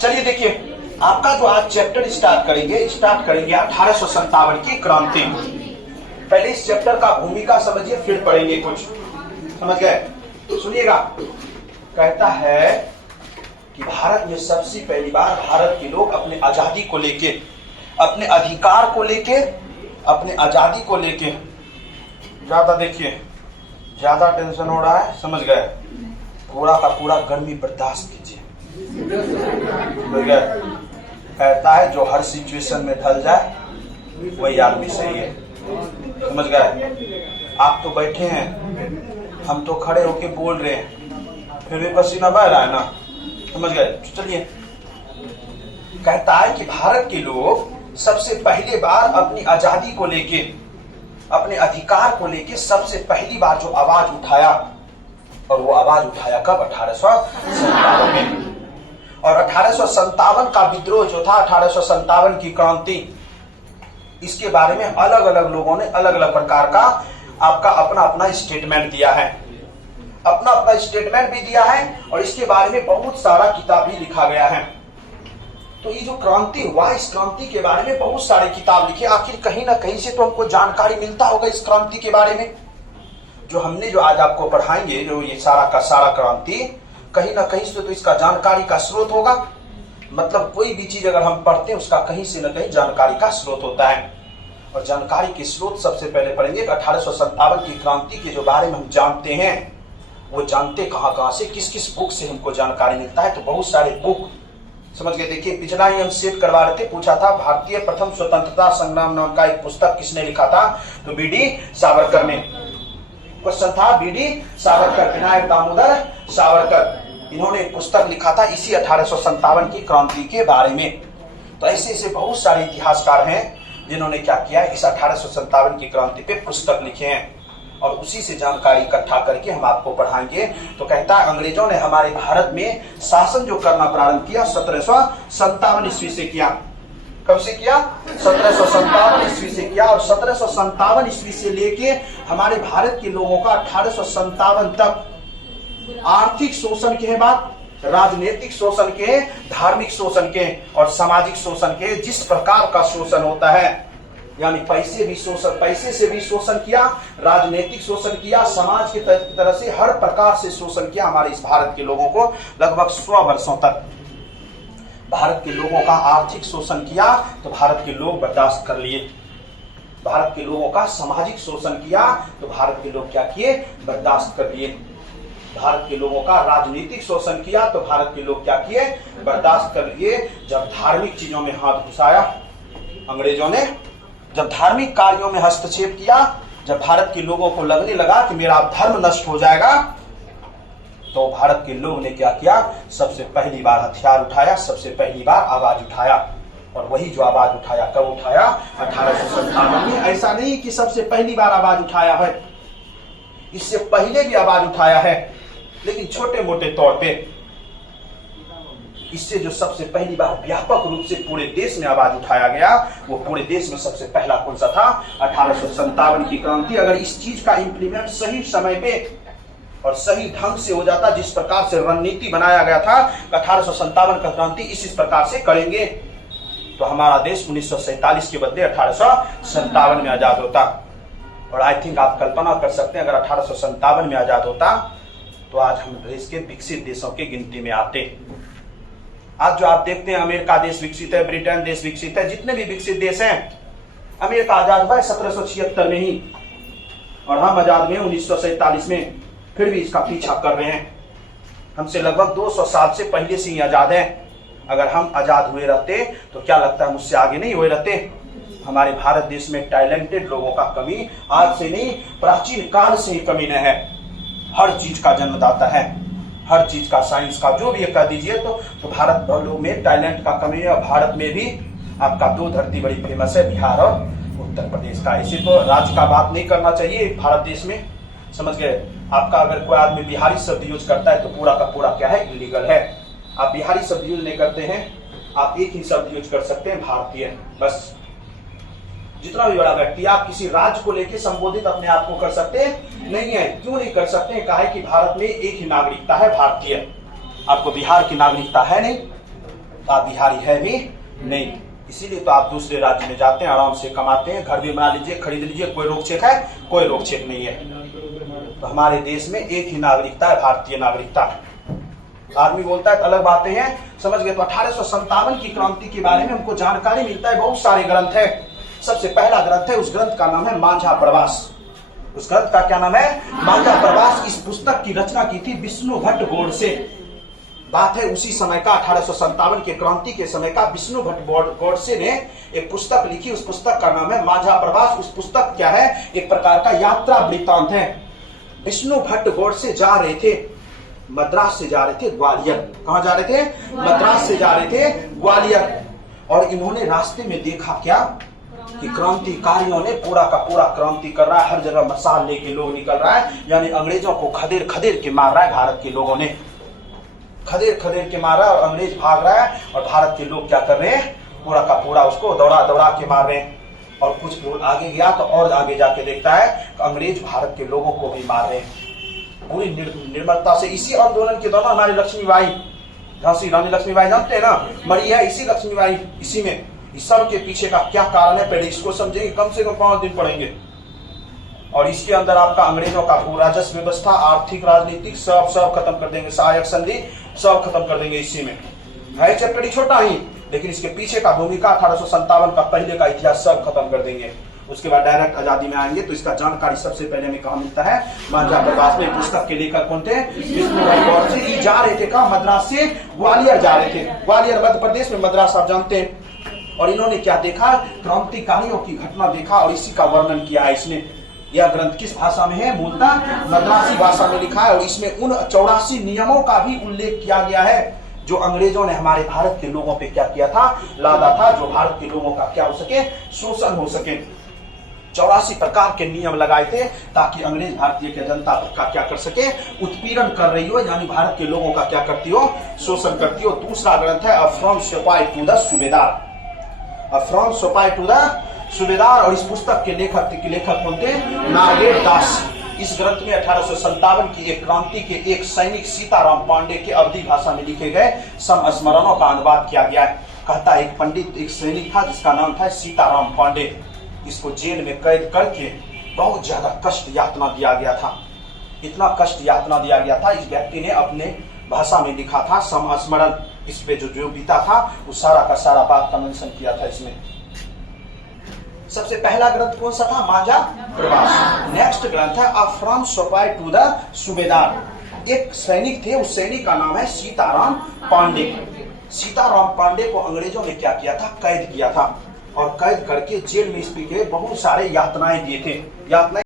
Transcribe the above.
चलिए देखिए, आपका जो आज चैप्टर स्टार्ट करेंगे 1857 की क्रांति। पहले इस चैप्टर का भूमिका समझिए, फिर पढ़ेंगे कुछ। समझ गए? तो सुनिएगा, कहता है कि भारत में सबसे पहली बार भारत के लोग अपने आजादी को लेके, अपने अधिकार को लेके, अपने आजादी को लेके, ज्यादा देखिए, ज्यादा टेंशन हो रहा है, समझ गए? पूरा का पूरा गर्मी बर्दाश्त कीजिए। समझ गए? कहता है जो हर सिचुएशन में ढल जाए वही आदमी सही है। समझ गए? आप तो बैठे हैं, हम तो खड़े होके बोल रहे हैं, फिर भी पसीना बह रहा है ना। समझ गए? चलिए, कहता है कि भारत के लोग सबसे पहली बार अपनी आजादी को लेके, अपने अधिकार को लेके सबसे पहली बार जो आवाज उठाया, और वो आवाज उठाया कब? 1857 में। और 1857 का विद्रोह जो था, 1857 की क्रांति, इसके बारे में अलग अलग लोगों ने अलग अलग प्रकार का आपका अपना अपना स्टेटमेंट दिया है, अपना अपना स्टेटमेंट भी दिया है, और इसके बारे में बहुत सारा किताब भी लिखा गया है। तो ये जो क्रांति हुआ, इस क्रांति के बारे में बहुत सारे किताब लिखे। आखिर कहीं ना कहीं से तो हमको जानकारी मिलता होगा इस क्रांति के बारे में। जो हमने जो आज आपको पढ़ाएंगे, जो ये सारा का सारा क्रांति, कहीं ना कहीं से तो इसका जानकारी का स्रोत होगा। मतलब कोई भी चीज अगर हम पढ़ते हैं, उसका कहीं से न कहीं जानकारी का स्रोत होता है। और जानकारी के स्रोत सबसे पहले पढ़ेंगे 1857 की क्रांति के जो बारे में हम जानते हैं, वो जानते कहाँ से, किस किस बुक से हमको जानकारी मिलता है। तो बहुत सारे बुक, समझ गए? देखिए, पिछला ही हम सेट करवा रहे थे, पूछा था भारतीय प्रथम स्वतंत्रता संग्राम नाम का एक पुस्तक किसने लिखा था? तो बीडी सावरकर ने। क्वेश्चन था, बीडी सावरकर, विनायक दामोदर सावरकर, इन्होंने पुस्तक लिखा था इसी 1857 की क्रांति के बारे में। तो ऐसे ऐसे बहुत सारे इतिहासकार हैं जिन्होंने क्या किया है, इस 1857 की क्रांति पे पुस्तक लिखे हैं, और उसी से जानकारी इकट्ठा करके हम आपको पढ़ाएंगे। तो कहता है, अंग्रेजों ने हमारे भारत में शासन जो करना प्रारंभ किया 1757 ईस्वी से किया। कब से किया? 1757 ईस्वी से किया। और 1757 ईस्वी से लेके हमारे भारत के लोगों का 1857 तक आर्थिक शोषण के बाद, राजनीतिक शोषण के, धार्मिक शोषण के और सामाजिक शोषण के, जिस प्रकार का शोषण होता है, यानी पैसे से भी शोषण किया, राजनीतिक शोषण किया, समाज की तरह से हर प्रकार से शोषण किया हमारे इस भारत के लोगों को। लगभग 100 वर्षों तक भारत के लोगों का आर्थिक शोषण किया, तो भारत के लोग बर्दाश्त कर लिए। भारत के लोगों का सामाजिक शोषण किया, तो भारत के लोग क्या किए? बर्दाश्त कर लिए। भारत के लोगों का राजनीतिक शोषण किया, तो भारत के लोग क्या किए? बर्दाश्त कर लिए। जब धार्मिक चीजों में हाथ घुसाया अंग्रेजों ने, जब धार्मिक कार्यों में हस्तक्षेप किया, जब भारत के लोगों को लगने लगा कि मेरा धर्म नष्ट हो जाएगा, तो भारत के लोग ने क्या किया? सबसे पहली बार हथियार उठाया, सबसे पहली बार आवाज उठाया। और वही जो आवाज उठाया, कब उठाया? 1857 में। ऐसा नहीं कि सबसे पहली बार आवाज उठाया है, इससे पहले भी आवाज उठाया है, लेकिन छोटे मोटे तौर पे। इससे जो सबसे पहली बार व्यापक रूप से पूरे देश में आवाज उठाया गया, वो पूरे देश में सबसे पहला कौन सा था? 1857 की क्रांति। अगर इस चीज का इंप्लीमेंट सही समय पे और सही ढंग से हो जाता, जिस प्रकार से रणनीति बनाया गया था 1857 का क्रांति इस प्रकार से करेंगे, तो हमारा देश 1947 के बदले 1857 में आजाद होता। और आई थिंक आप कल्पना कर सकते हैं, अगर 1857 में आजाद होता तो आज हम देश के विकसित देशों की गिनती में आते। आज जो आप देखते हैं, अमेरिका देश विकसित है, ब्रिटेन देश विकसित है, जितने भी विकसित देश हैं, अमेरिका आजाद हुआ है 1776 में ही, और हम आजाद हुए 1947 में। फिर भी इसका पीछा कर रहे हैं। हमसे लगभग 200 साल से पहले से ही आजाद हैं। अगर हम आजाद हुए रहते तो क्या लगता है मुझसे आगे नहीं हुए रहते? हमारे भारत देश में टैलेंटेड लोगों का कमी आज से नहीं, प्राचीन काल से ही कमी नहीं है। हर चीज का जन्मदाता है, हर चीज का, साइंस का, जो भी कह दीजिए, तो भारत में टैलेंट का कमी है। भारत में भी आपका 2 धरती बड़ी फेमस है, बिहार और उत्तर प्रदेश का। इसी तो राज्य का बात नहीं करना चाहिए भारत देश में। समझ गए? आपका अगर कोई आदमी बिहारी शब्द यूज करता है तो पूरा का पूरा क्या है? इलीगल है। आप बिहारी शब्द यूज नहीं करते हैं, आप एक ही शब्द यूज कर सकते हैं, भारतीय, बस। जितना भी बड़ा व्यक्ति, आप किसी राज्य को लेकर संबोधित अपने आप को कर सकते नहीं है। क्यों नहीं कर सकते? कहा है कि भारत में एक ही नागरिकता है, भारतीय। आपको बिहार की नागरिकता है नहीं, आप बिहारी है भी नहीं, इसीलिए तो आप दूसरे राज्य में जाते हैं, आराम से कमाते हैं, घर भी बना लीजिए, खरीद लीजिए, कोई रोक चेक है? कोई रोक चेक नहीं है। तो हमारे देश में एक ही नागरिकता है, भारतीय नागरिकता। आदमी बोलता है तो अलग बातें हैं, समझ गए। तो 1857 की क्रांति के बारे में हमको जानकारी मिलता है, बहुत सारे ग्रंथ है। सबसे पहला ग्रंथ है, उस ग्रंथ का नाम है मांझा प्रवास। उस ग्रंथ का क्या नाम है? मांझा प्रवास। इस पुस्तक की रचना की थी विष्णु भट्ट गोडसे। बात है उसी समय का, 1857 के क्रांति के समय का। विष्णु भट्ट गोडसे ने एक पुस्तक लिखी, उस पुस्तक का नाम है मांझा प्रवास। उस पुस्तक क्या है? एक प्रकार का यात्रा वृत्तांत है। विष्णु भट्ट गोडसे जा रहे थे, मद्रास से जा रहे थे ग्वालियर। कहां जा रहे थे? मद्रास से जा रहे थे ग्वालियर। और इन्होंने रास्ते में देखा क्या कि क्रांतिकारियों ने पूरा का पूरा क्रांति कर रहा है, हर जगह मसाल लेके लोग निकल रहा है, यानी अंग्रेजों को खदेड़ खदेड़ के मार रहा है। भारत के लोगों ने खदेड़ खदेड़ के मारा और अंग्रेज भाग रहा है, और भारत के लोग क्या कर रहे हैं? पूरा का पूरा उसको दौड़ा दौड़ा के मार रहे हैं। और कुछ दूर आगे गया तो और आगे जाके देखता है अंग्रेज भारत के लोगों को भी मार रहे हैं पूरी निर्मलता से। इसी आंदोलन के दौरान हमारी लक्ष्मीबाई, झांसी रानी लक्ष्मीबाई जानते हैं ना, मरी है इसी लक्ष्मीबाई, इसी में। इस सब के पीछे का क्या कारण है, पहले इसको समझेंगे, कम से कम 5 दिन पढ़ेंगे। और इसके अंदर आपका अंग्रेजों का राजस्व व्यवस्था, आर्थिक, राजनीतिक सब खत्म कर देंगे, सहायक संधि सब खत्म कर देंगे। इसी में है चैप्टर छोटा ही, लेकिन इसके पीछे का भूमिका 1857 का पहले का इतिहास सब खत्म कर देंगे। उसके बाद डायरेक्ट आजादी में आएंगे। तो इसका जानकारी सबसे पहले हमें कहा मिलता है? मांझा प्रवास में। पुस्तक के लेखक कौन थे? विष्णु भट्ट गोडसे। ये जा रहे थे कहाँ? मद्रास से ग्वालियर जा रहे थे। ग्वालियर मध्य प्रदेश में, मद्रास आप जानते हैं। और इन्होंने क्या देखा? क्रांतिकारियों की घटना देखा, और इसी का वर्णन किया है इसने। यह ग्रंथ किस भाषा में है? मूलतः मद्रासी भाषा में लिखा है। और इसमें उन 84 नियमों का भी उल्लेख किया गया है जो अंग्रेजों ने हमारे भारत के लोगों पे क्या किया था? लादा था, जो भारत के लोगों का क्या हो सके? शोषण हो सके। 84 प्रकार के नियम लगाए थे ताकि अंग्रेज भारतीय के जनता का क्या कर सके? उत्पीड़न कर रही हो, यानी भारत के लोगों का क्या करती हो? शोषण करती हो। दूसरा ग्रंथ है फ्रॉम सपाई टू द सूबेदार। फ्रॉम सपाई टू द सूबेदार। और इस पुस्तक के लेखक कौन थे? नागेश दास। इस ग्रंथ में 1857 की एक क्रांति के एक सैनिक सीताराम पांडे के अवधी भाषा में लिखे गए संस्मरणों का अनुवाद किया गया है। कहता एक पंडित, एक सैनिक था जिसका नाम था सीताराम पांडे। इसको जेल में कैद करके बहुत ज्यादा कष्ट यातना दिया गया था। इतना कष्ट यातना दिया गया था, इस व्यक्ति ने अपने भाषा में लिखा था संस्मरण। इस पे जो बीता था वो सारा का सारा बात का मेंशन किया था इसमें। सबसे पहला ग्रंथ कौन सा था? मांझा प्रवास। नेक्स्ट ग्रंथ है फ्रॉम सपाई टू द सूबेदार। एक सैनिक थे, उस सैनिक का नाम है सीताराम पांडे। सीताराम पांडे को अंग्रेजों ने क्या किया था? कैद किया था, और कैद करके जेल में इसके बहुत सारे यातनाएं दिए थे। यातनाएं